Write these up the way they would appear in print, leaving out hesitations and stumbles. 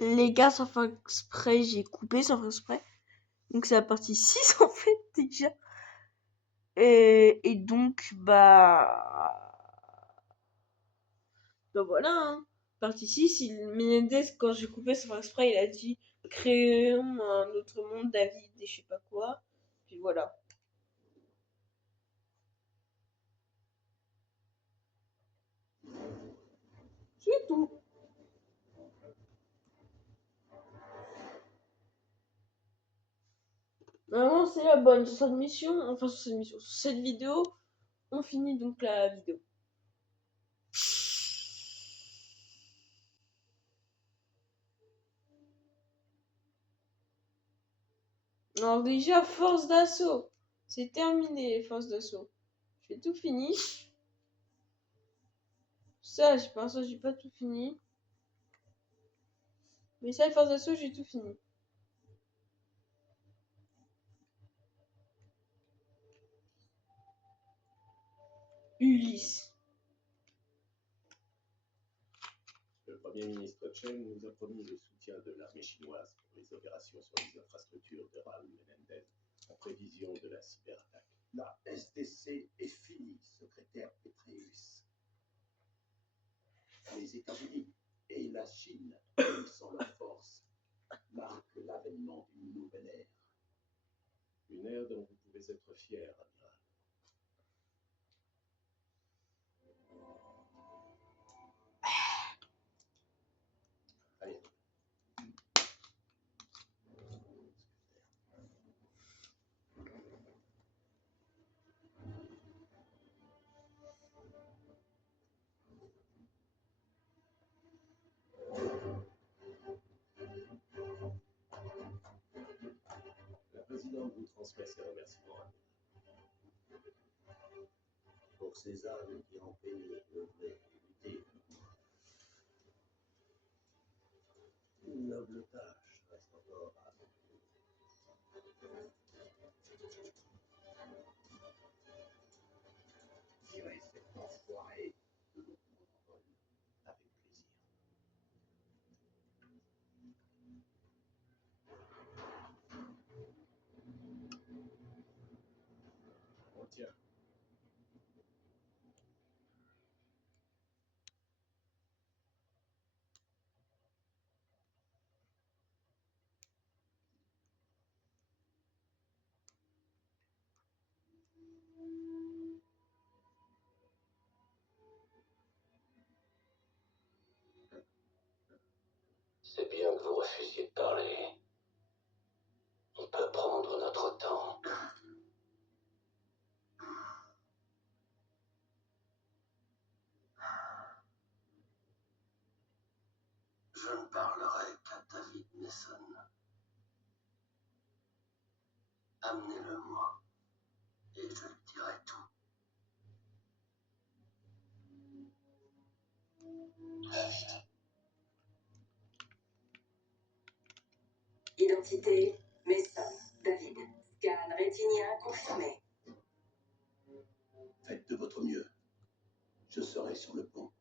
Les gars, sans faire exprès, j'ai coupé sans faire exprès. Donc c'est la partie 6 en fait déjà. Et donc bah voilà, hein. Partie 6, Menendez, quand j'ai coupé sans faire exprès, il a dit créons un autre monde, David et je sais pas quoi. Puis voilà. C'est tout. Vraiment, c'est la bonne. Sur cette mission, enfin sur cette vidéo, on finit donc la vidéo. Alors déjà, force d'assaut. C'est terminé, les forces d'assaut. J'ai tout fini. Ça, j'ai pas tout fini. Mais ça, les forces d'assaut, j'ai tout fini. Ulysse. Le Premier ministre Chen nous a promis le soutien de l'armée chinoise pour les opérations sur les infrastructures de Raoul Menendez en prévision de la cyberattaque. La SDC est finie, secrétaire Petraeus. Les États-Unis et la Chine, sans leur force, marquent l'avènement d'une nouvelle ère. Une ère dont vous pouvez être fier, amiral. Allez. La présidente vous transmet ses remerciements. Pour ces âmes qui ont payé le vrai lutter. Une noble tâche reste encore à accomplir. Tirez cet enfoiré de notre monopole avec plaisir. On tient. C'est bien que vous refusiez de parler. On peut prendre notre temps. Je ne parlerai qu'à David Mason. Amenez-le-moi et je lui dirai tout. David. Identité, Mason, David. Scan rétinien confirmé. Faites de votre mieux. Je serai sur le pont.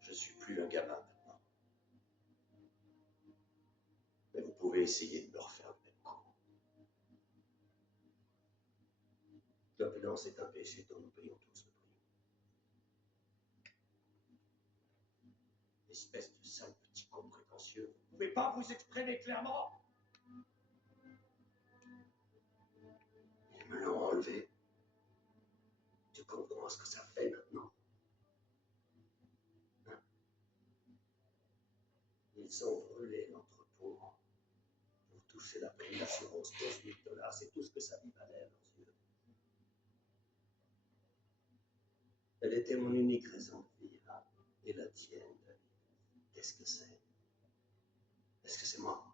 Je suis plus un gamin maintenant. Mais vous pouvez essayer de me refaire le même coup. L'opulence est un péché dont nous payons tous le prix. Espèce de sale petit con prétentieux. Vous pouvez pas vous exprimer clairement? Ils me l'ont enlevé. Tu comprends ce que ça fait maintenant? Hein? Ils ont brûlé l'entrepôt. Pour toucher la prime d'assurance, $15 000, c'est tout ce que ça lui valait à leurs yeux. Elle était mon unique raison de vivre. Et la tienne, David. Qu'est-ce que c'est? Est-ce que c'est moi?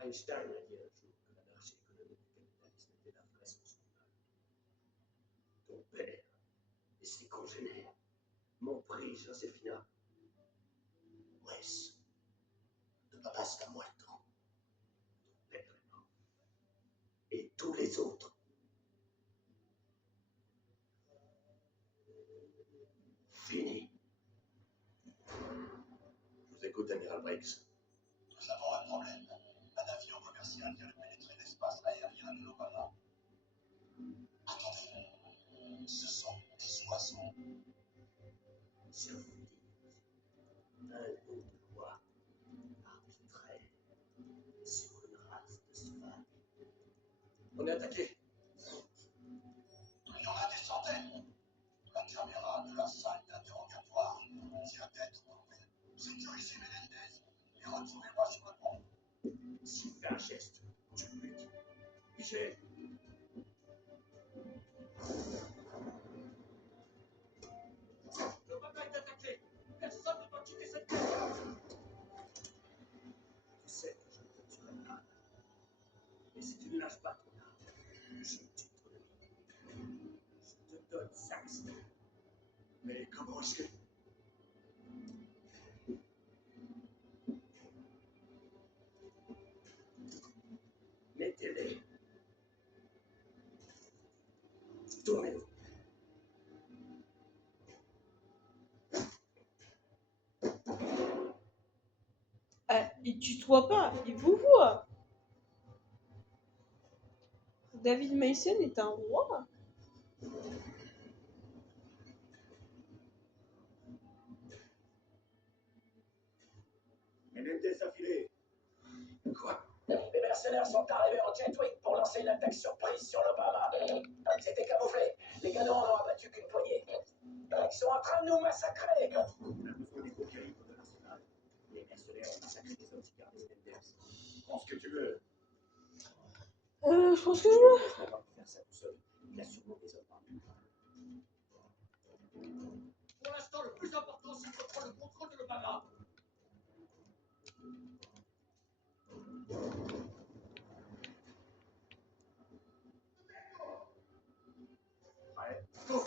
Einstein a dit un jour que l'anarchie économique du capitalisme était la vraie source du mal. Ton père et ses congénères m'ont pris, Joséphina. Écoute, Amiral Briggs. Nous avons un problème. Un navire commercial vient de pénétrer l'espace aérien de l'Obama. Attendez. Ce sont des oiseaux. Je vous dis, un coup de loi arbitraire sur une race de sauvages. On est attaqué. Il y en a des centaines. La caméra de la salle d'interrogatoire vient d'être coupée. Sécurisez Menendez et retrouvez-moi sur le pont. Si vous faites un geste, je le bute. Michel. L'Obama est attaqué. Personne ne peut quitter cette terre. Tu sais que je te tuerai pas. Et si tu ne lâches pas ton arme, je tue ton ami. Je te donne 5 semaines. Mais comment risquer? Mettez-les. Tournez-vous. Ah, il tutoie pas, il vous voit. David Mason est un roi. Menendez a filé. Quoi? Les mercenaires sont arrivés en Jetwing pour lancer une attaque surprise sur l'Obama. Ils étaient camouflés. Les canons n'ont abattu qu'une poignée. Ils sont en train de nous massacrer. On a besoin des gros calibre de l'arsenal. Les mercenaires ont massacré des hommes cigares des Menendez. Prends ce que tu veux. Je pense que je veux. On va pas faire ça tout seul. Il a sûrement des hommes parmi Pour l'instant, le plus important, c'est de reprendre le contrôle de l'Obama. Prêt? Go!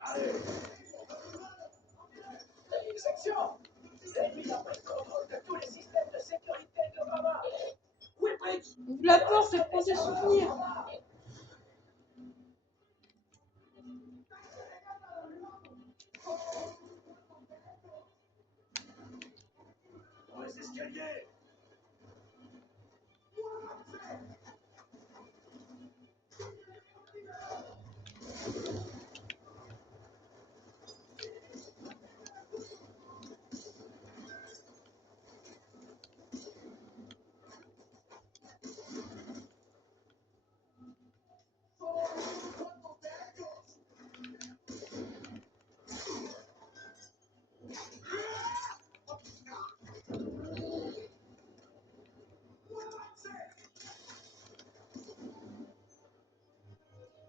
Allez! Section! L'ennemi a pris le contrôle de tous les systèmes de sécurité de l'Obama. Où est Briggs? Ouvre la porte et prends tes souvenirs. Pour les escaliers!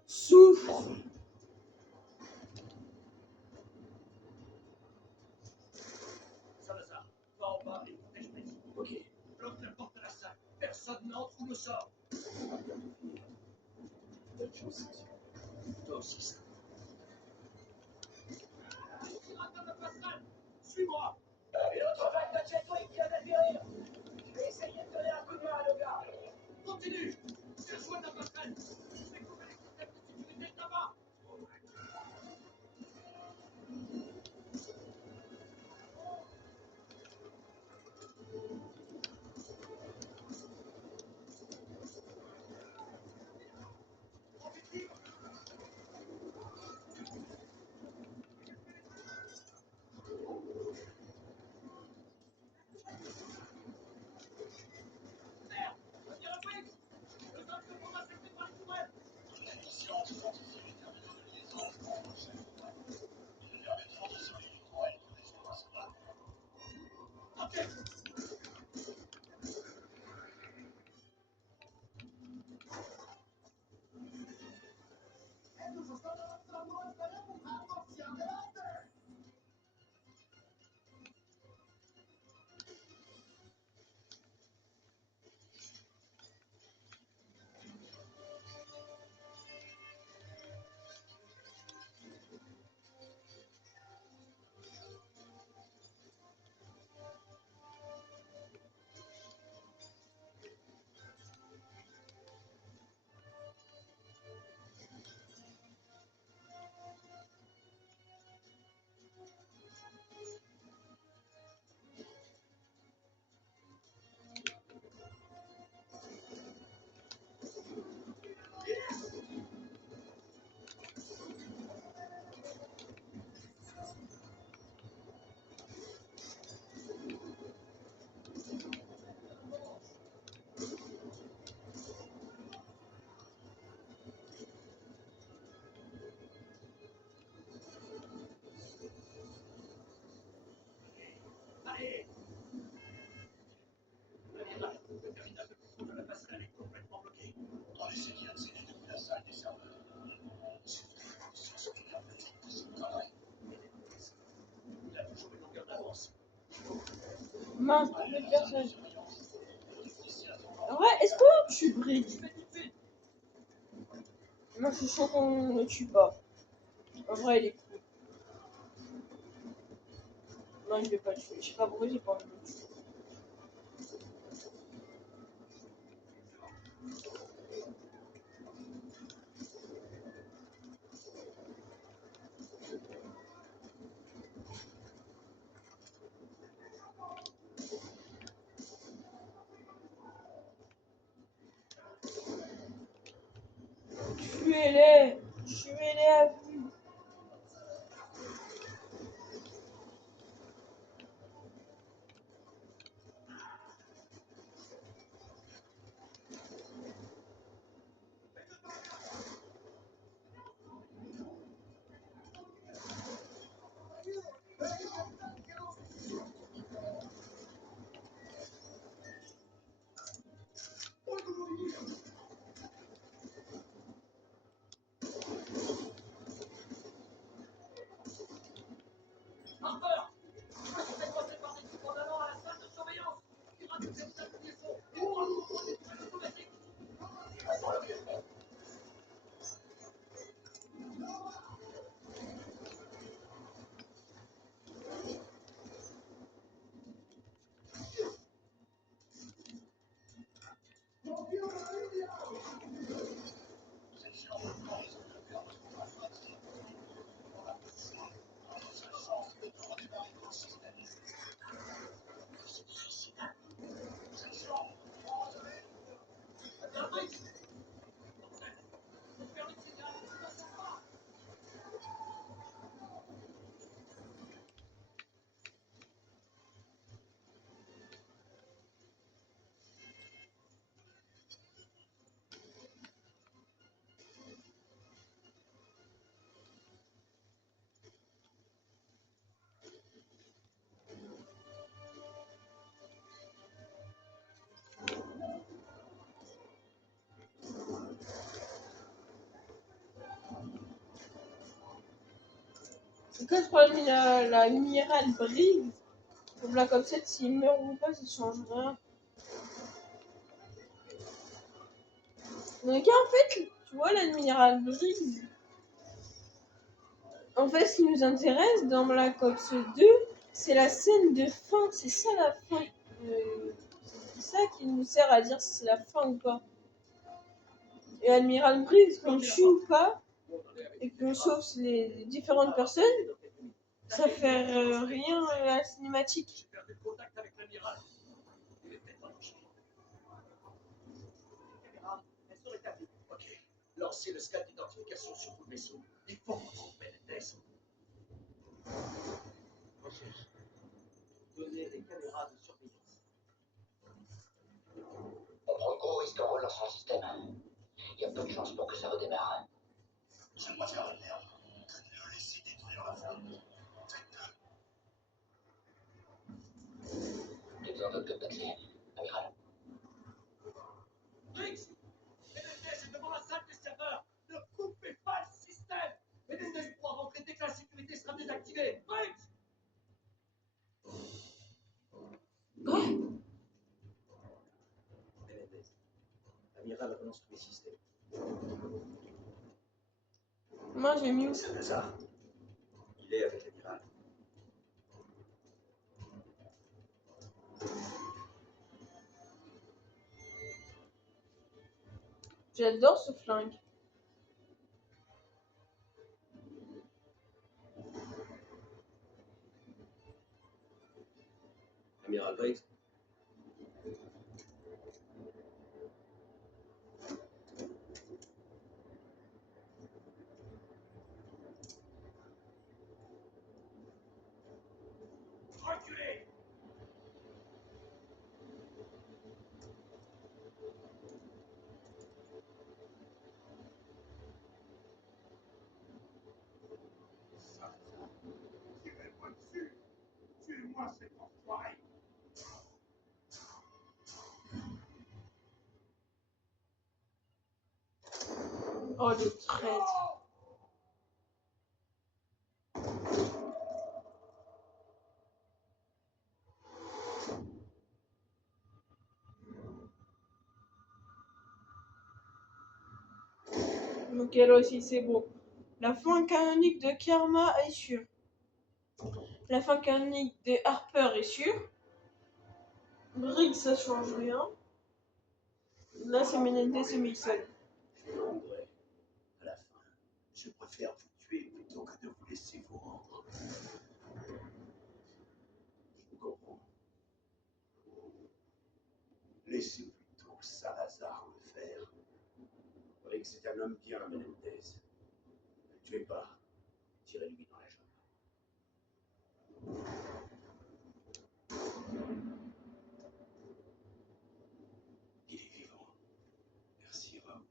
Souffre. Salazar, va en bas et protège Briggs. Ok. Bloque la porte de la salle. Personne n'entre ou ne sort. Bonne chance. Toi aussi, ça. Suis-moi. Une autre vague de Jetwing vient d'atterrir. Je vais essayer de donner un coup de main à nos gars. Continue. Je rejoins la passerelle. Je vais couper les systèmes de sécurité là-bas. Mince, plus personne. En vrai, est-ce qu'on tue Brick? Moi, je suis sûr qu'on ne tue pas. En vrai, il est cool. Non, je vais pas le tuer. Je sais pas pourquoi j'ai pas envie de le tuer. Tuez-les! Tuez-les à vue! Harper, je me suis fait passer par des types en allant à la salle de surveillance. Qui raconte cette salle de liaison. Automatique. C'est quoi le problème? L'amiral Briggs pour Black Ops 7, s'il meurt ou pas, ça change rien. Donc en fait, tu vois, l'amiral Briggs, en fait, ce qui nous intéresse dans Black Ops 2, c'est la scène de fin. C'est ça la fin. C'est ça qui nous sert à dire si c'est la fin ou pas. Et Admiral Briggs, qu'on le tue ou pas, et qu'on sauve les différentes personnes, ça fait rien à la cinématique. J'ai perdu le contact avec l'amiral. Il est peut-être pas touché. Les caméras, elles sont rétablies. Ok. Lancez le scan d'identification sur tout le vaisseau. Il faut qu'on trouve Menendez. Recherche. Donnez des caméras de surveillance. On prend de gros risques en relançant le système. Il y a peu de chances pour que ça redémarre. Je préfère le merde que de le laisser détruire la flamme. J'ai besoin d'autres codes d'accès. Amiral. Briggs, Menendez est devant la salle des serveurs. Ne coupez pas le système. Menendez pourra rentrer dès que la sécurité sera désactivée. Briggs! Menendez, l'amiral relance tous les systèmes. Moi, j'ai mis où? C'est un hasard. Il est avec l'amiral. J'adore ce flingue. Amiral Briggs. Reculez! Tirez-moi dessus! Tuez-moi cet enfoiré! Oh, le traître. Ok, là aussi, c'est bon. La fin canonique de Karma est sûre. La fin canonique de Harper est sûre. Briggs, ça change rien. Là, c'est Menendez et Mason. Je me rendrai. À la fin, je préfère vous tuer plutôt que de vous laisser vous rendre. Je comprends. Laissez plutôt Salazar le faire. Rick, c'est un homme bien, Menendez. Ne le tuez pas. Tirez-lui dans la jambe. Il est vivant. Merci, Raoul.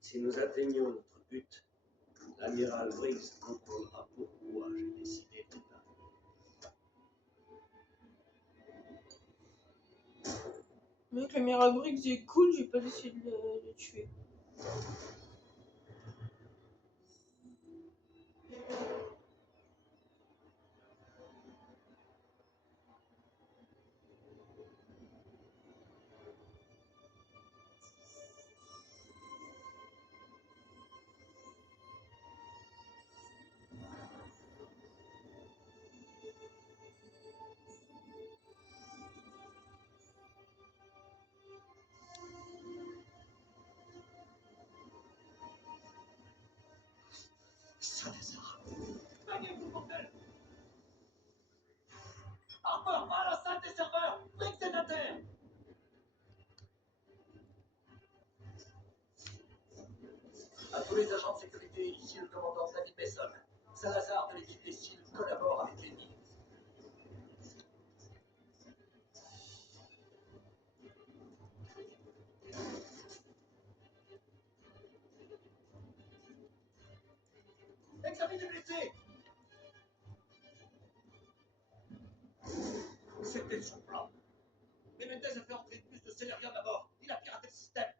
Si nous atteignons notre but, l'amiral Briggs comprendra pourquoi j'ai décidé de pas. Vu que l'amiral Briggs est cool, j'ai pas décidé de le tuer. Salazar. Baguez-vous, bordel! Harper, pas à l'enceinte des serveurs! Briggs est à terre! À tous les agents de sécurité, ici le commandant David Mason. Salazar de l'équipe des SEAL collabore avec l'ennemi. Examinez les blessés! C'était son plan. Menendez a fait entrer plus de Célérium à bord. Il a piraté le système.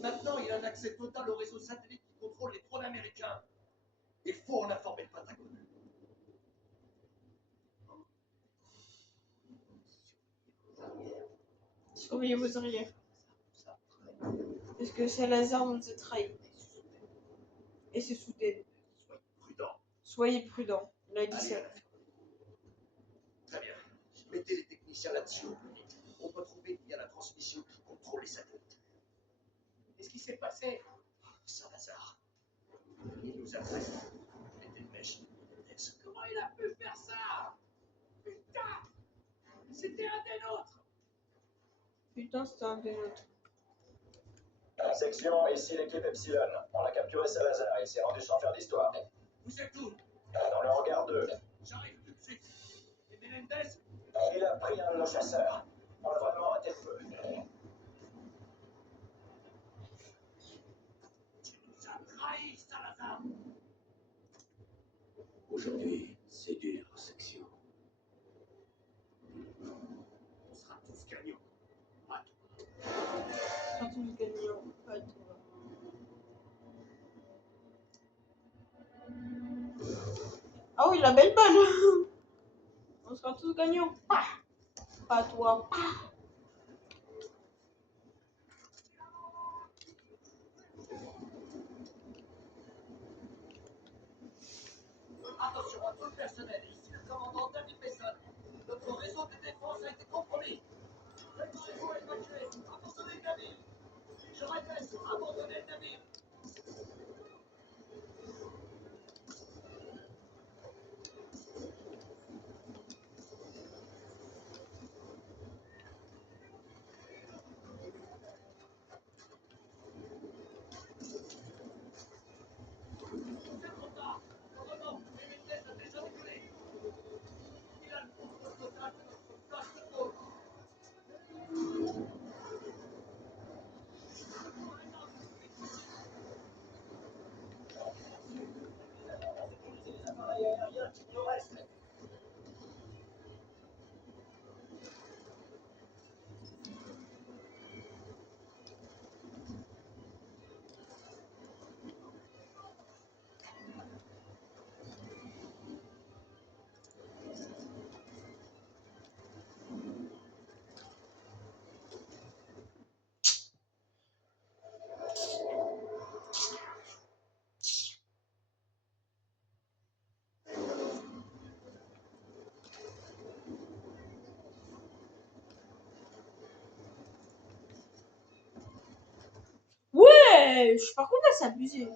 Maintenant, il a un accès total au réseau satellite qui contrôle les drones américains. Il faut en informer le Pentagone. Surveillez vos arrières. Parce que Salazar nous a trahis. Et c'est soudain. Soyez prudent. Soyez prudents. Il a dit Allez ça. à la ferme. Très bien. Mettez les techniciens là-dessus au plus vite. On peut trouver qu'il y a la transmission qui contrôle les satellites. Qu'est-ce qui s'est passé? Salazar. Il nous a trahis. Mettez une mèche. Comment il a pu faire ça? Putain! C'était un des nôtres! Putain, c'était un des nôtres. Section, ici l'équipe Epsilon. On a capturé Salazar, il s'est rendu sans faire d'histoire. Vous êtes où? Dans le hangar 2, J'arrive tout de suite. Et Menendez? il a pris un de nos chasseurs. On l'a vraiment raté le feu. Tu nous as trahis, Salazar! Aujourd'hui, c'est dur, section. On sera tous gagnants. Pas toi. Quand nous gagnons, pas toi. Ah oui, la belle balle. On sera tous gagnants. Pas toi. Attention à tout le personnel. Ici le commandant David Mason. Notre réseau de défense a été compromis. Préparez-vous à évacuer. Abandonnez le navire. Je répète, abandonnez le navire. C'est trop tard. Heureusement, Menendez a déjà reculé. Ouais, par contre, là, c'est abusé.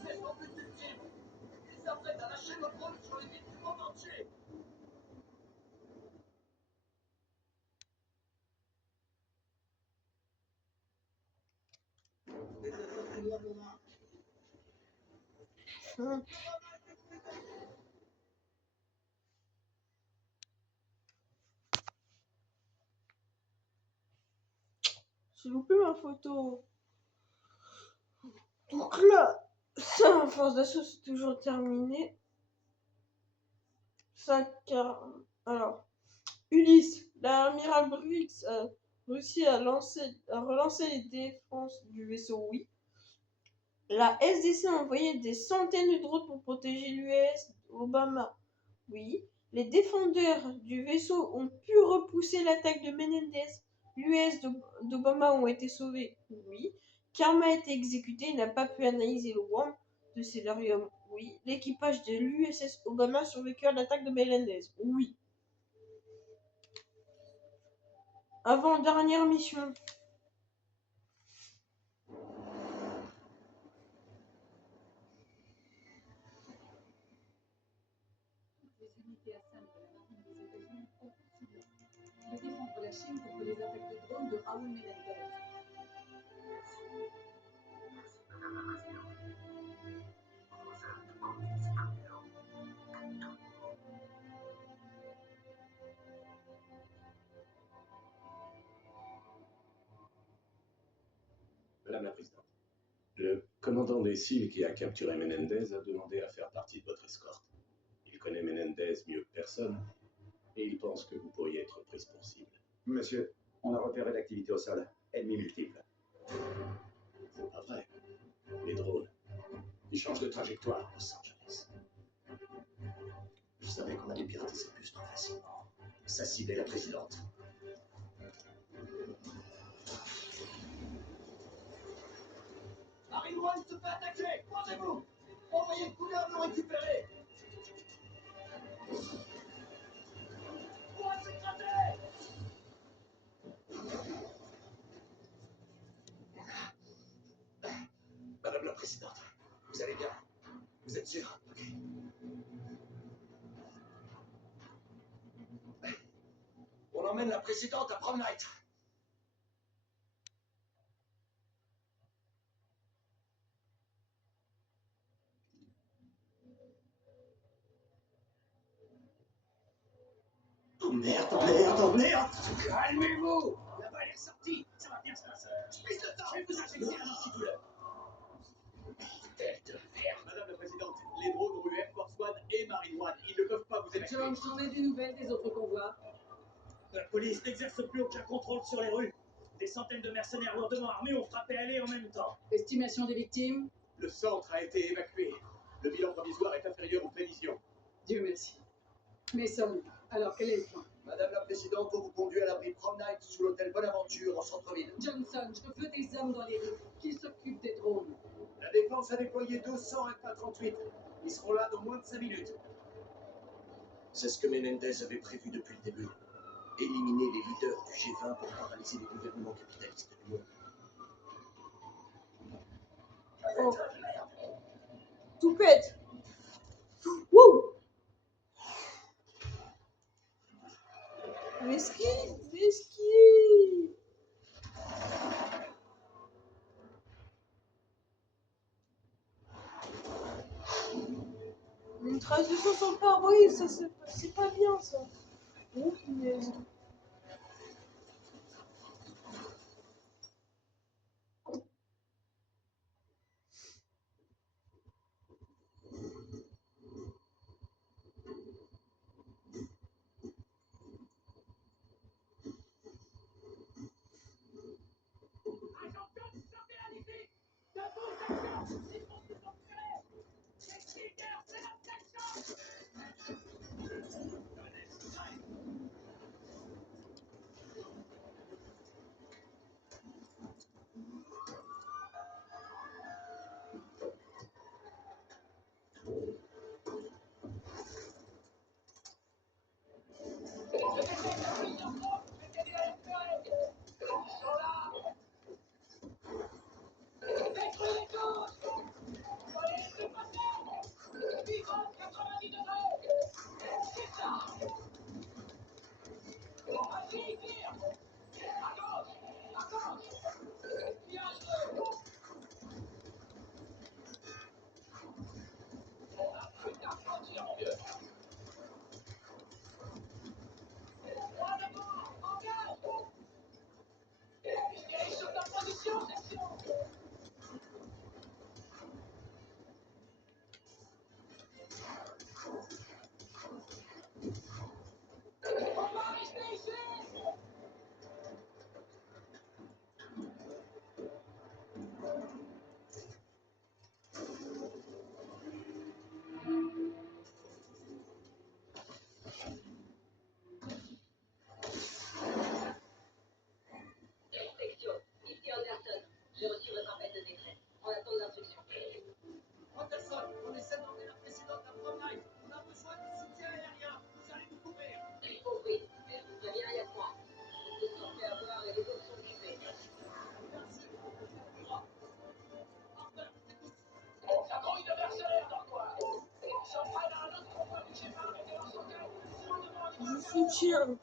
C'est son but ultime. Il s'apprête à lâcher le rôle sur les villes du monde entier. J'ai loupé ma photo. Donc là, ça, force d'assaut, c'est toujours terminé. Ça, alors, Ulysse, l'amiral Briggs a réussi à relancer les défenses du vaisseau, oui. La SDC a envoyé des centaines de drones pour protéger l'US Obama, oui. Les défendeurs du vaisseau ont pu repousser l'attaque de Menendez. L'US d'Obama ont été sauvés, oui. Karma a été exécuté et n'a pas pu analyser le worm de Célarium, oui. L'équipage de l'USS Obama a survécu à l'attaque de Menendez, oui. Avant-dernière mission. Les unités à Sam de la marine des États-Unis ont poursuivi de défendre la Chine contre les attaques de drones de Raoul Menendez. Madame la Présidente, le commandant des SEAL qui a capturé Menendez a demandé à faire partie de votre escorte. Il connaît Menendez mieux que personne et il pense que vous pourriez être prise pour cible. Monsieur, on a repéré l'activité au sol. Ennemi multiple. C'est pas vrai. Les drones, ils changent de trajectoire à Los Angeles. Je savais qu'on allait pirater ces puces trop facilement. Ça ciblait la présidente. Harry One se fait attaquer. Posez-vous. Envoyez une couleur nous récupérer. On va s'écraser. Madame la Présidente, vous allez bien? Vous êtes sûr? Ok. On emmène la Présidente à Prom Night. Oh merde, oh merde, oh merde! Calmez-vous! La balle est sortie, ça va bien se passer. Je prise le temps, je vais vous injecter un antidouleur. Tête de merde! Madame la Présidente, les drones ont eu Air Force One et Marine One. Ils ne peuvent pas vous évacuer. John, j'en ai des nouvelles des autres convois. La police n'exerce plus aucun contrôle sur les rues. Des centaines de mercenaires lourdement armés ont frappé aller en même temps. Estimation des victimes? Le centre a été évacué. Le bilan provisoire est inférieur aux prévisions. Dieu merci. Mason, alors quel est le plan? Madame la Présidente, on vous conduit à l'abri Prom Night sous l'hôtel Bonaventure en centre-ville. Johnson, je veux des hommes dans les rues qui s'occupent des drones. La défense a déployé 200 F-38. Ils seront là dans moins de 5 minutes. C'est ce que Menendez avait prévu depuis le début. éliminer les leaders du G20 pour paralyser les gouvernements capitalistes du monde. Oh. Tout pète. Wouh. Whisky. Une trace de sang sur le pare-brise, ça c'est pas bien ça. Oh, punaise. Je soutiens.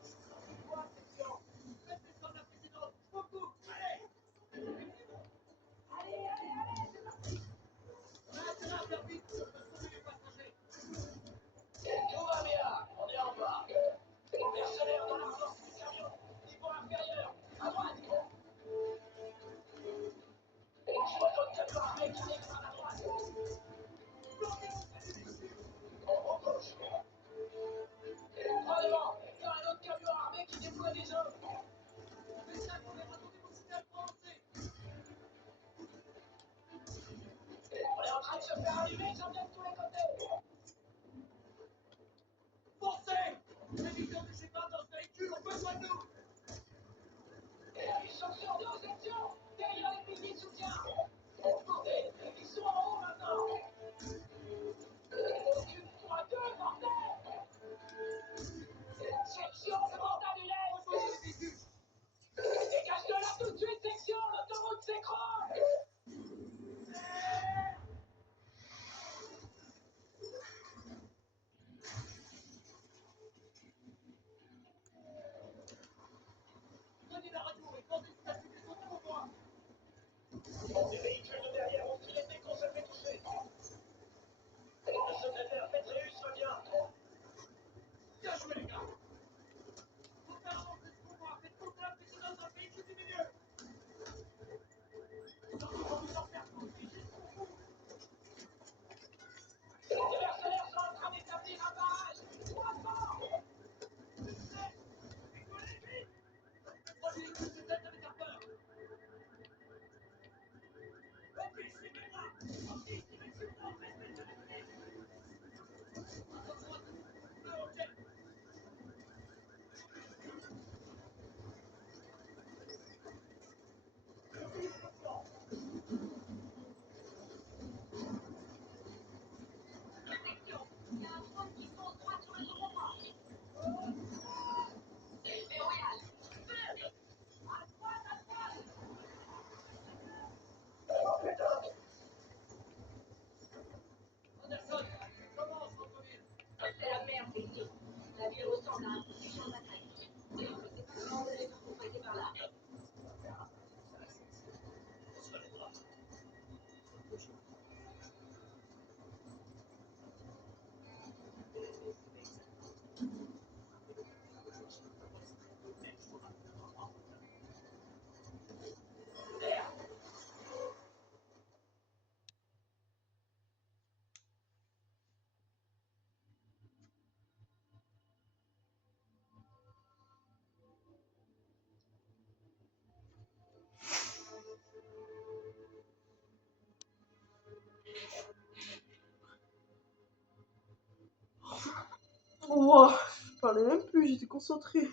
Wow, je parlais même plus, j'étais concentrée.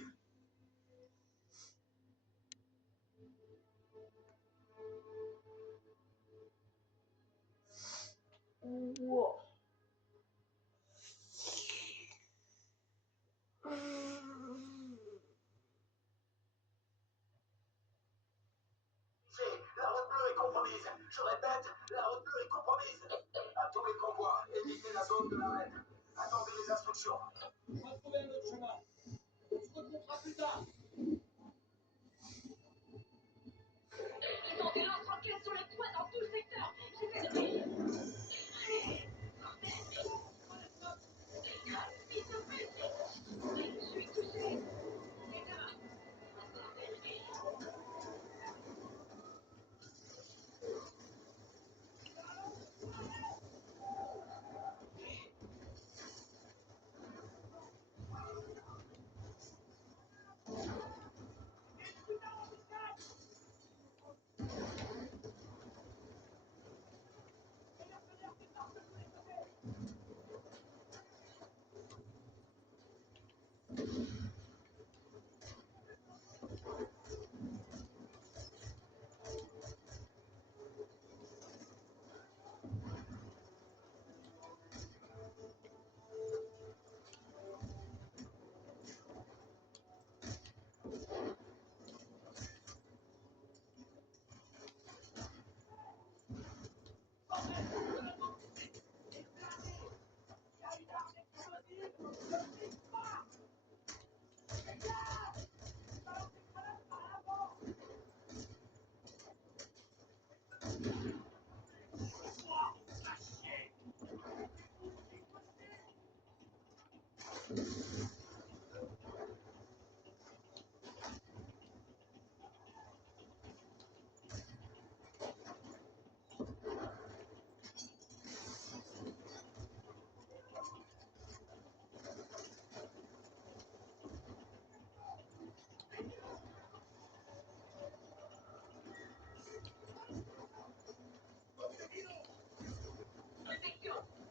Wow. La route bleue est compromise. Je répète, la route bleue est compromise. À tous les convois, évitez la zone de l'arène. Attendez les instructions. On va trouver un autre chemin. On se regroupera plus tard. Ils ont des lance-roquettes sur les toits dans tout le secteur. J'ai fait...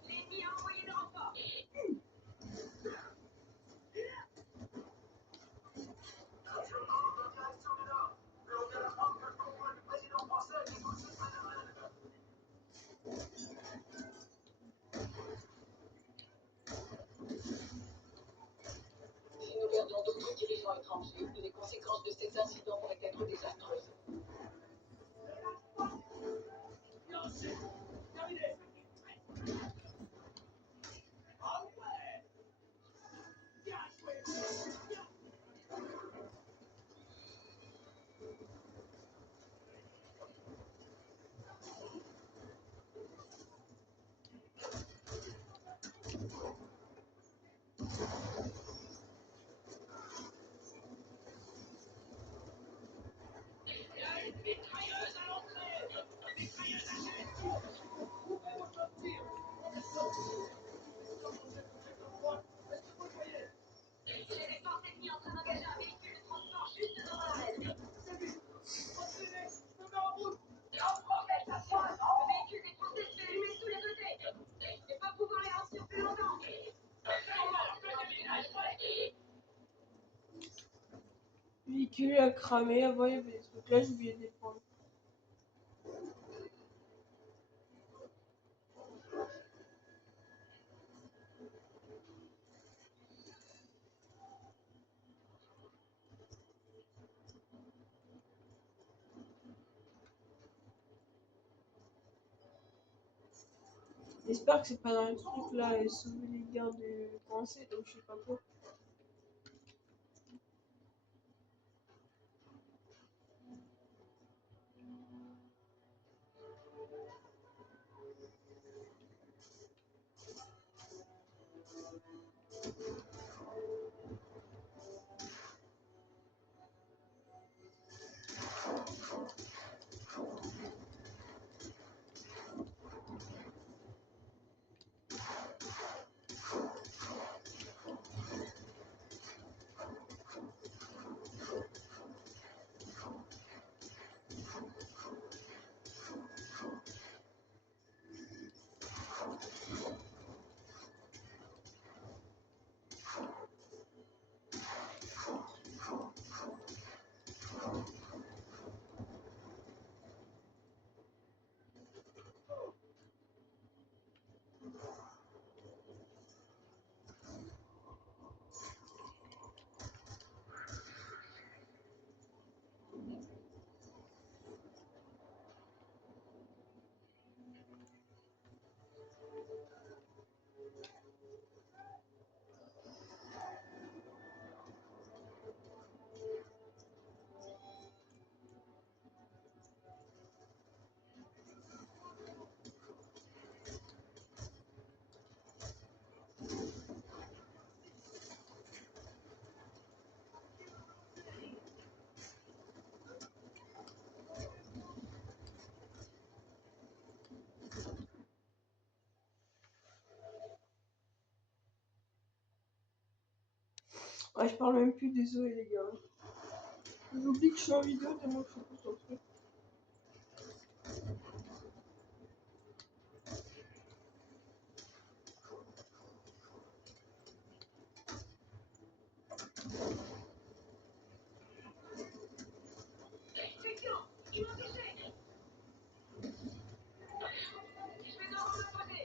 L'ennemi a envoyé le renfort. Si nous perdions d'autres dirigeants étrangers, les conséquences de ces incidents pourraient être désastreuses. Non, c'est terminé. Ah ouais. Bien joué. Il y a une mitrailleuse à l'entrée. Une mitrailleuse à jet. Ouvrez votre tir. On est sorti. Est-ce que vous le voyez? J'ai des forces ennemies en train d'engager un véhicule de transport juste devant l'arène. C'est vite. Reculez. Je me mets en route. Attention, le véhicule des Français se fait allumer de tous les côtés. Je vais pas pouvoir les ralentir plus longtemps. Le véhicule a cramé, avant il y avait des trucs là, j'ai oublié de les prendre. J'espère que c'est pas dans le truc là, et sauver les gardes français, donc je sais pas quoi. Ouais, je parle même plus, désolé les gars. J'oublie que je suis en vidéo tellement que je suis plus sur le truc. Section, ils m'ont touché. Je vais devoir me poser.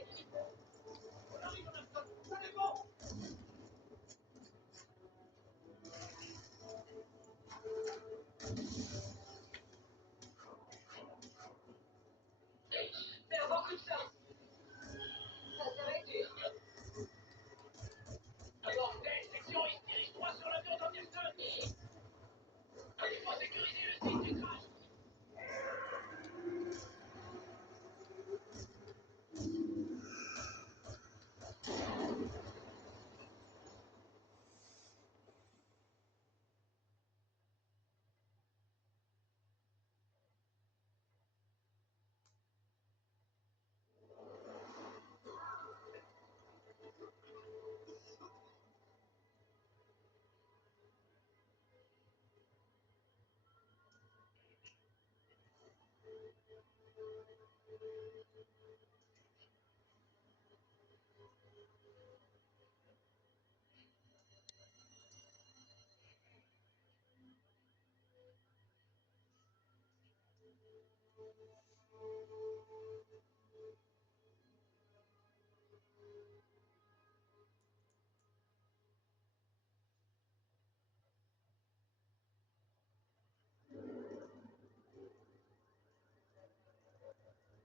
On arrive, Anderson. Ça est bon. Faire beaucoup de sang. Ça va être dur. Alors, section, il se dirige droit sur l'avion d'Anderson. Il faut sécuriser le site du crash.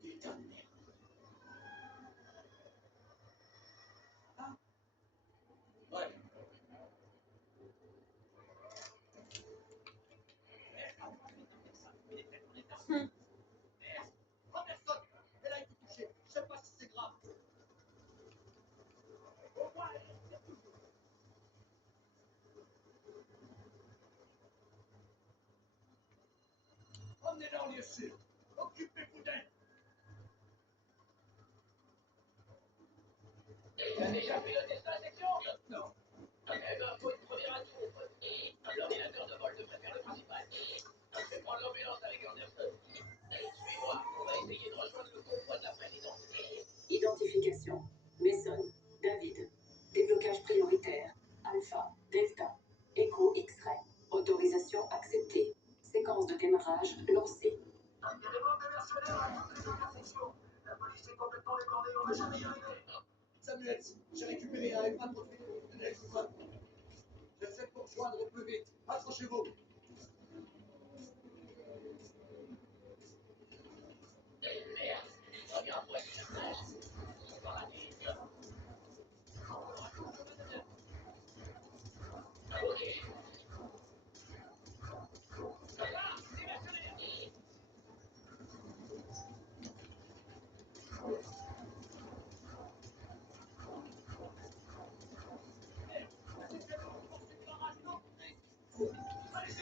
Putain de merde. Ah. Ouais. Anderson, elle a été touchée. Je sais pas si c'est grave. Au moins, elle respire toujours. Emmenez-la en lieu sûr. Occupez-vous d'elle. Tu as déjà piloté cette section? Non. Eh ben, faut une première atout. L'ordinateur de vol devrait faire le principal. Je vais prendre l'ambulance avec Anderson. Suis-moi, on va essayer de rejoindre le convoi de la présidente. Identification. Mason. David. Déblocage prioritaire. Alpha. Delta. Echo X-ray. Autorisation acceptée. Séquence de démarrage lancée. Il y a des bandes de mercenaires à toutes les intersections. La police est complètement débordée, on va jamais y arriver. Samuels, j'ai récupéré un F1 produit de Nelson. Je fais pour joindre au plus vite. Accrochez-vous. Merde, regarde-moi sur la plage. Ils sont dans la nuit. Ok. Ah, des mercenaires. C'est bon, on poursuit le barrage, non? Allez,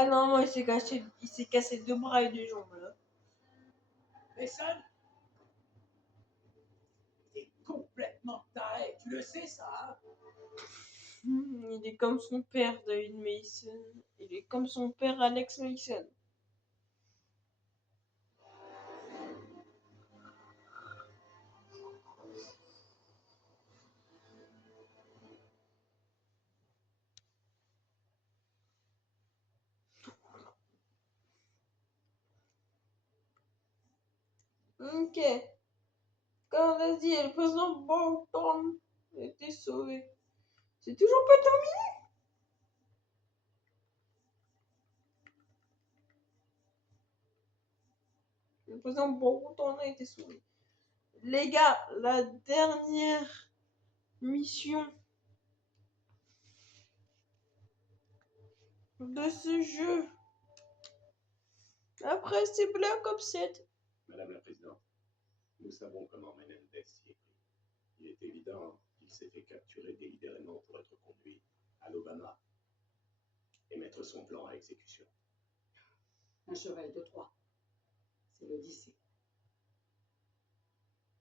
Ah non, moi il s'est cassé 2 bras et 2 jambes là. Mason, t'es complètement taré. Tu le sais, ça, hein? Il est comme son père, David Mason. Il est comme son père, Alex Mason. Ok. Comme on a dit, le président Bolton a été sauvé. C'est toujours pas terminé. Le président Bolton a été sauvé. Les gars, la dernière mission de ce jeu. Après, c'est Black Ops 7. Madame la Présidente, nous savons comment Menendez s'y est pris. Il est évident qu'il s'est fait capturer délibérément pour être conduit à l'Obama et mettre son plan à exécution. Un cheval de Troie. C'est l'Odyssée.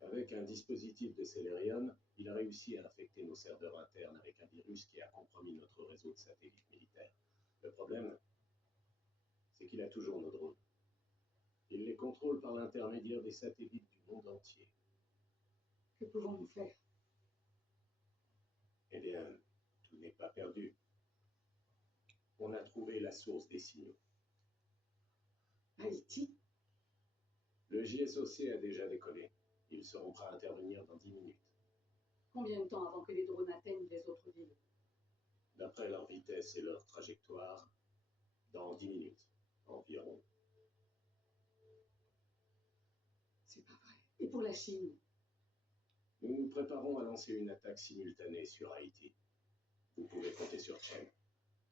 Avec un dispositif de Celerium, il a réussi à infecter nos serveurs internes avec un virus qui a compromis notre réseau de satellites militaires. Le problème, c'est qu'il a toujours nos drones. Il les contrôle par l'intermédiaire des satellites du monde entier. Que pouvons-nous faire? Eh bien, tout n'est pas perdu. On a trouvé la source des signaux. Haïti? Le JSOC a déjà décollé. Ils seront prêts à intervenir dans 10 minutes. Combien de temps avant que les drones atteignent les autres villes? D'après leur vitesse et leur trajectoire, dans 10 minutes environ. C'est pas vrai. Et pour la Chine? Nous nous préparons à lancer une attaque simultanée sur Haïti. Vous pouvez compter sur Chen.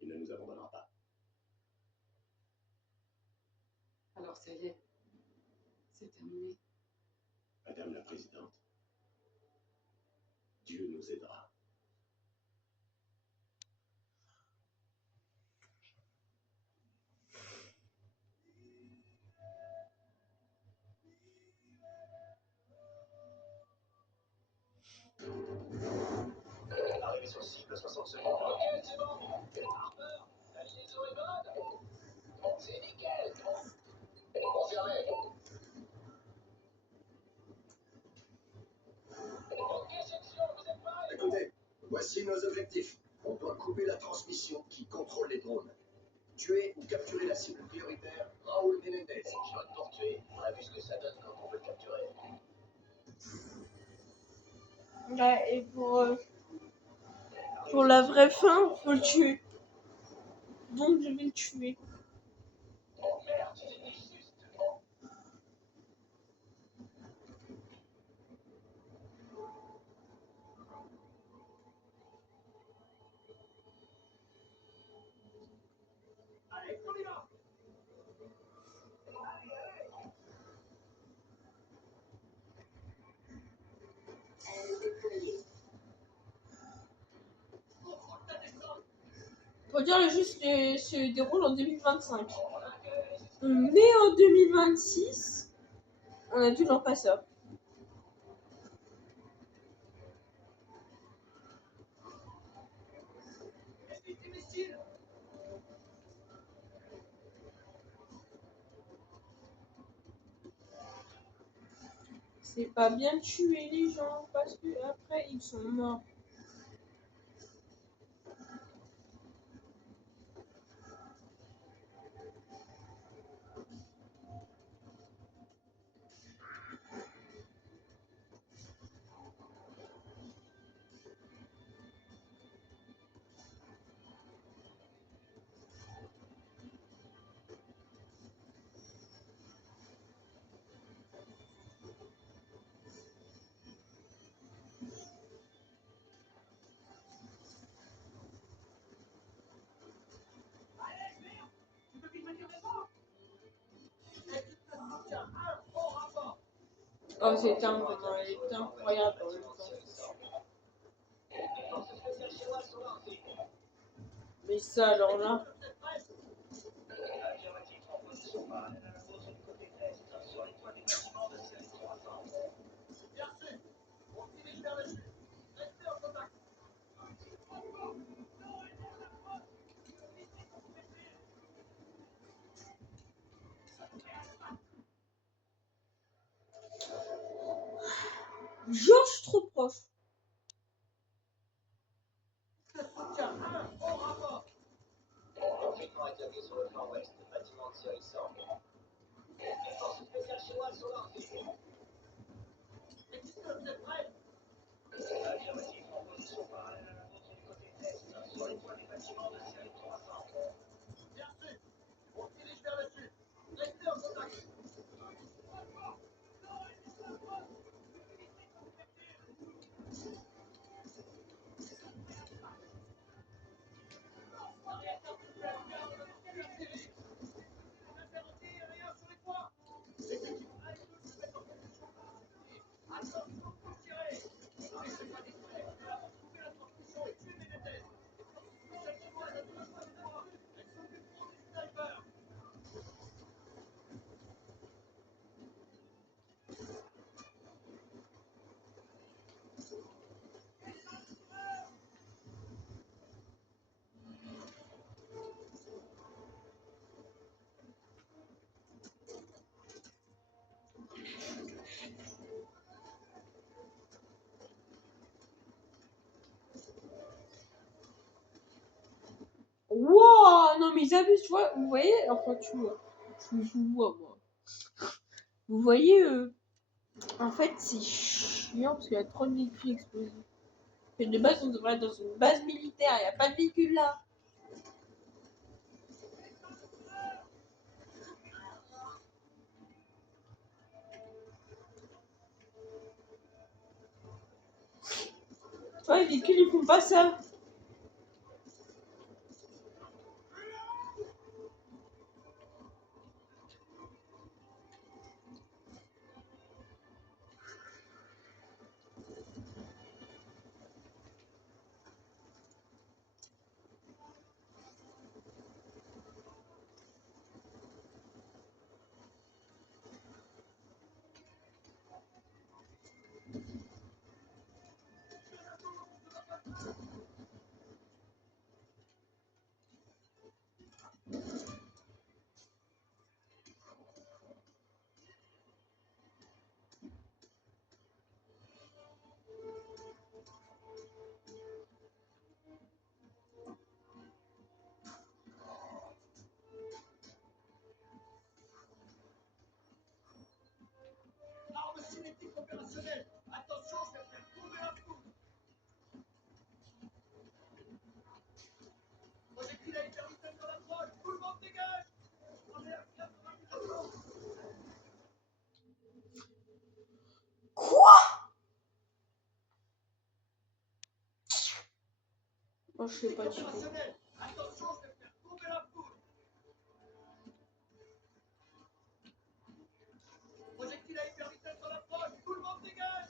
Il ne nous abandonnera pas. Alors ça y est. C'est terminé. Madame la Présidente, Dieu nous aidera. Arrivé sur cible, 60 secondes. Ok, c'est bon. Harper, la liaison est bonne. C'est nickel. Confirmé. Ok, section, vous êtes prêts? Écoutez, voici nos objectifs. On doit couper la transmission qui contrôle les drones. Tuer ou capturer la cible prioritaire, Raoul Menendez. Je vote pour tuer. On a vu ce que ça donne quand on veut le capturer. Ouais, et pour la vraie fin, faut le tuer. Donc je vais le tuer. Oh merde, c'était juste. Allez, on y va. Déployé. Faut dire le jeu se déroule en 2025. Mais en 2026, on a toujours pas ça. Des missiles. C'est pas bien de tuer les gens parce que après ils sont morts. Tu peux vite venir maintenant. Tiens, un bon rapport. Oh, c'est incroyable. C'est incroyable. Mais ça, alors là. Bien reçu. On se dirige vers le sud. Restez en contact. Georges trop proche. Je soutiens 1 au rapport. Conflit établi sur le flanc ouest, bâtiment de série 100. Les forces spéciales chinoises sont lancées. Est-ce que vous êtes prêts? Affirmatif, en position parallèle à la vôtre du côté est, sur les toits des bâtiments de série 300. Bien reçu. On se dirige vers le sud. Restez en contact. Wow, non mais ils abusent, tu vois, vous voyez, enfin tu vois, je vous vois moi. Vous voyez, en fait c'est chiant parce qu'il y a trop de véhicules explosifs. Et de base on devrait être dans une base militaire, il n'y a pas de véhicule là. Tu vois, les véhicules ils font pas ça. Arme cinétique opérationnelle. Attention, je vais faire tomber la foudre. Projectile à hypervitesse dans l'approche. Tout le monde dégage. On est à 90%. Quoi? Moi je sais pas du tout. Opérationnelle. Attention, je vais faire tomber la foudre. Projectile à hypervitesse dans l'approche. Tout le monde dégage.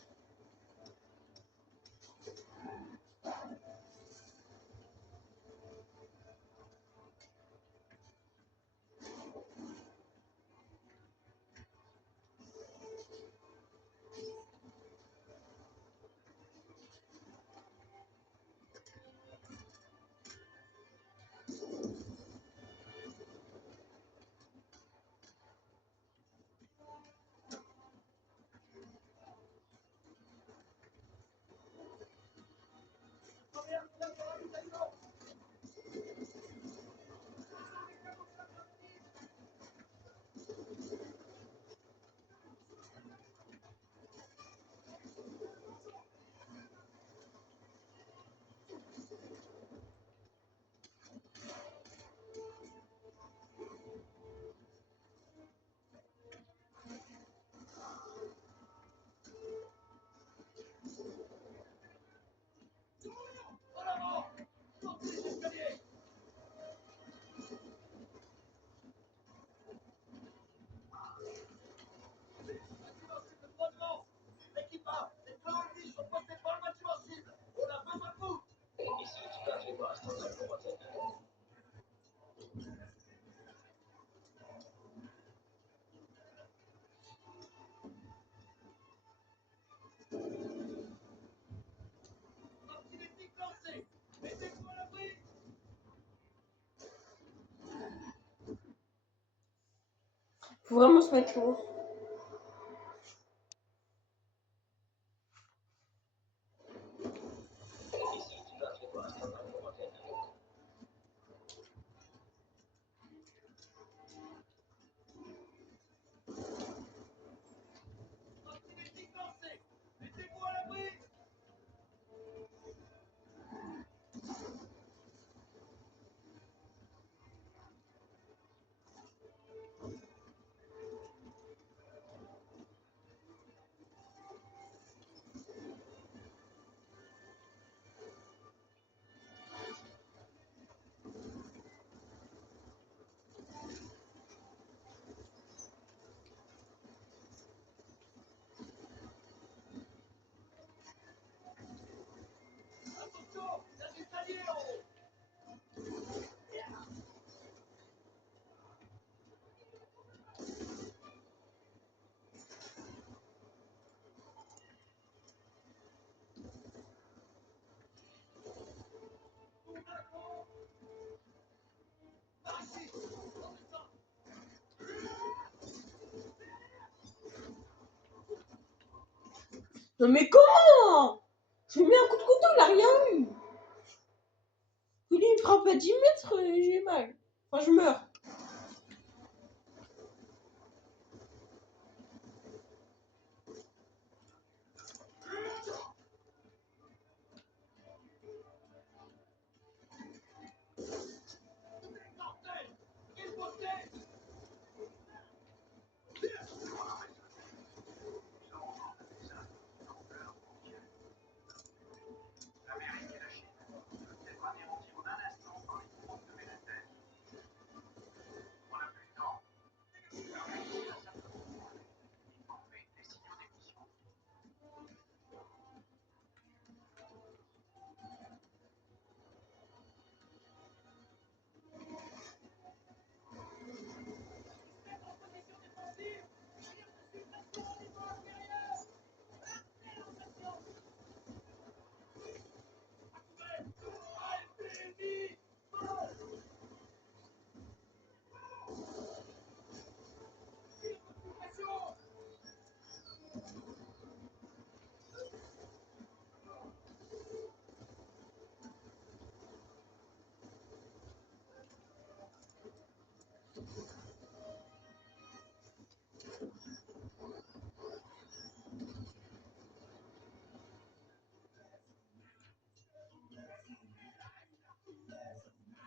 Faut vraiment se mettre lourd. Mettez-vous à l'abri. Attention, il y a des alliés en haut. Par ici. Non mais comment? J'ai mis un coup de couteau, il a rien eu. Il me frappe à 10 mètres, j'ai mal. Enfin, je meurs. Mortel. Il postait. L'Amérique et la Chine. Les premiers motifs en un instant dans les troupes de Menendez. On n'a plus de temps. L'Amérique a simplement fait des signaux d'émission.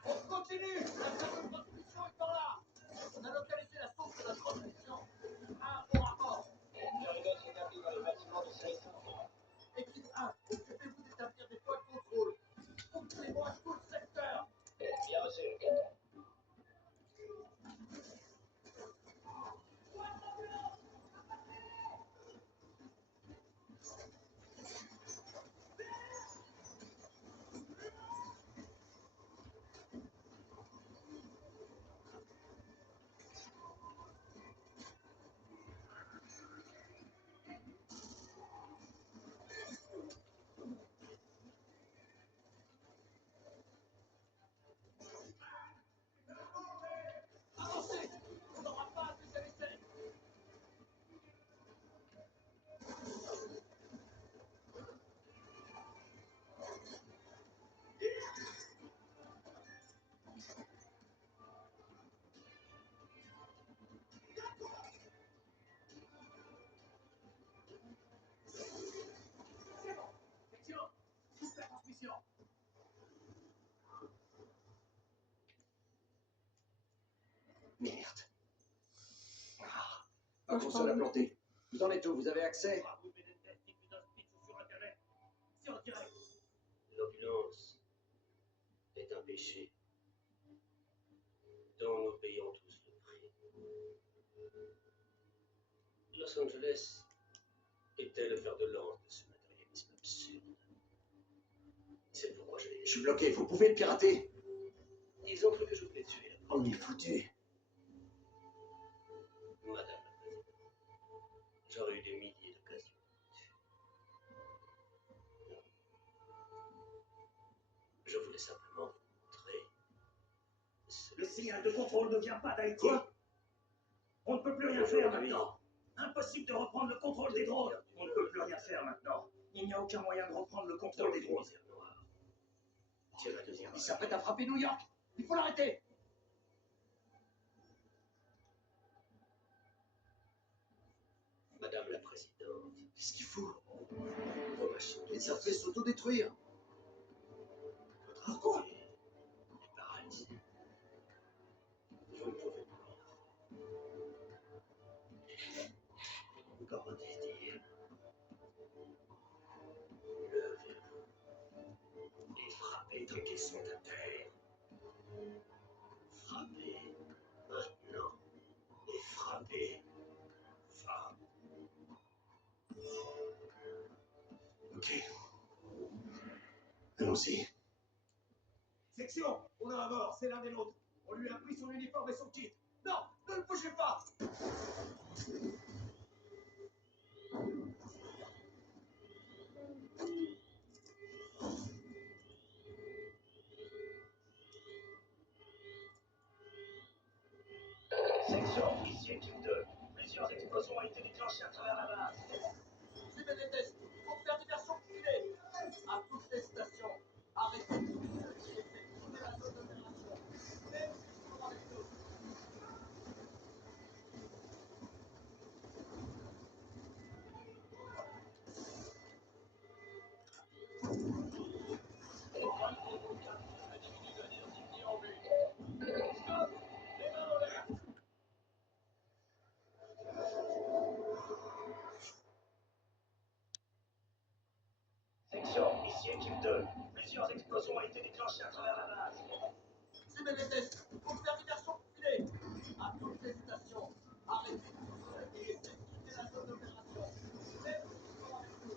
On continue. La zone de transmission est par là. On a localisé la source de la transmission. Un bon rapport. L'urgence établie dans le bâtiment de sélection. Équipe 1, occupez-vous d'établir des points de contrôle. Occupez-moi tout le secteur. Bien reçu. Avancez. On n'aura pas à se laisser. Section, coupe la transmission. Merde. La console a planté. Vous en êtes où? Vous avez accès? Bravo, Menendez, diffuse un speech sur Internet. C'est en direct. L'opulence est un péché dont nous payons tous le prix. Los Angeles était le fer de lance de ce matérialisme absurde. C'est pourquoi je l'ai... Je suis bloqué, vous pouvez le pirater? Ils ont cru que je voulais tuer la On est foutu. Madame la Présidente, j'aurais eu des milliers d'occasions. Je voulais simplement vous montrer ce Le signal de contrôle ne vient pas d'Haïti. Quoi? On ne peut plus rien faire maintenant. Impossible de reprendre le contrôle des drones. On ne peut plus rien faire maintenant. Il n'y a aucun moyen de reprendre le contrôle des drones. Il s'apprête à frapper New York. Il faut l'arrêter. Madame la Présidente, Qu'est-ce qu'il faut? vos machines Il les a fait s'autodétruire. votre armée est paralysée. Vous ne pouvez plus. Comment dire? Levez-vous et frappez tant qu'ils sont à terre. Frappez maintenant et frappez fort. Ok. Allons-y. Section, on a un mort, c'est l'un des nôtres. On lui a pris son uniforme et son kit. Non, ne le bougez pas. Section, ici équipe 2. Plusieurs explosions ont été déclenchées à travers la base. Suivez les tests. Pour faire diversion filée. À toutes les stations. Arrêtez tout ce qui est fait. Quittez la zone d'opération. Même s'ils sont avec nous. Section, ici équipe 2. Plusieurs explosions ont été déclenchées à travers la base. Suivez les tests. Pour faire diversion filée. À toutes les stations. Arrêtez tout ce qui est fait. Quittez la zone d'opération. Même s'ils sont avec nous.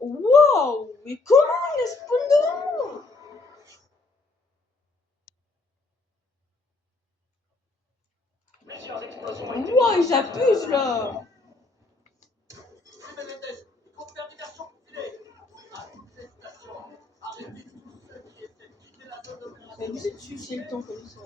Wow, mais comment il a spawn devant? Plusieurs explosions ont été Wow, ils déclenchées à travers abusent la base. là. Suivez les tests. Pour faire diversion filée. À toutes les stations. Arrêtez tout ce qui est fait. Quittez la zone d'opération. C'est abusé de sucer le temps comme ça.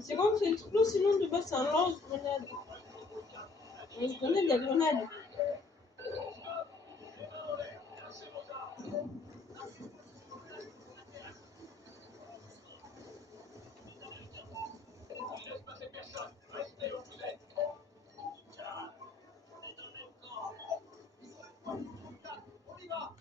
C'est comme c'est trop, sinon de base c'est un lance-grenade. Un lance-grenade à grenade. On y va.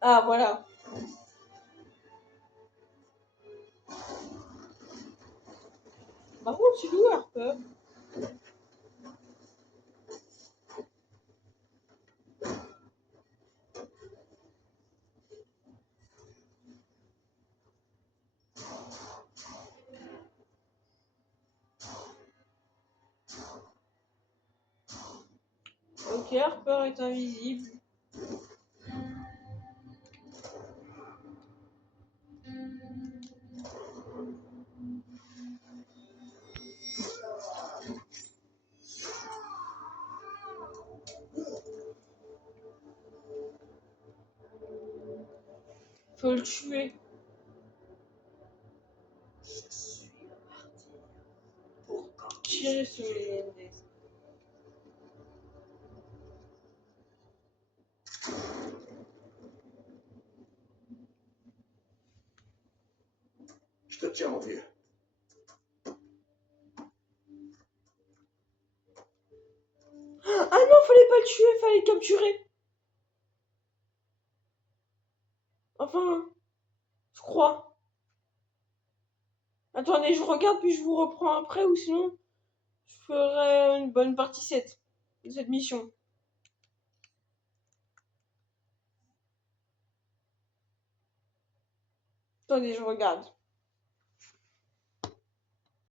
Ah, voilà. Par contre, tu loues Harper. Ok, Harper est invisible. Faut le tuer. Je suis un martyr pour Corpus Tirer sur Christi. Menendez. Je te tiens, mon vieux. Ah non, fallait pas le tuer, fallait le capturer. Enfin, je crois. Attendez, je regarde puis je vous reprends après ou sinon je ferai une bonne partie 7 de cette mission. Attendez, je regarde.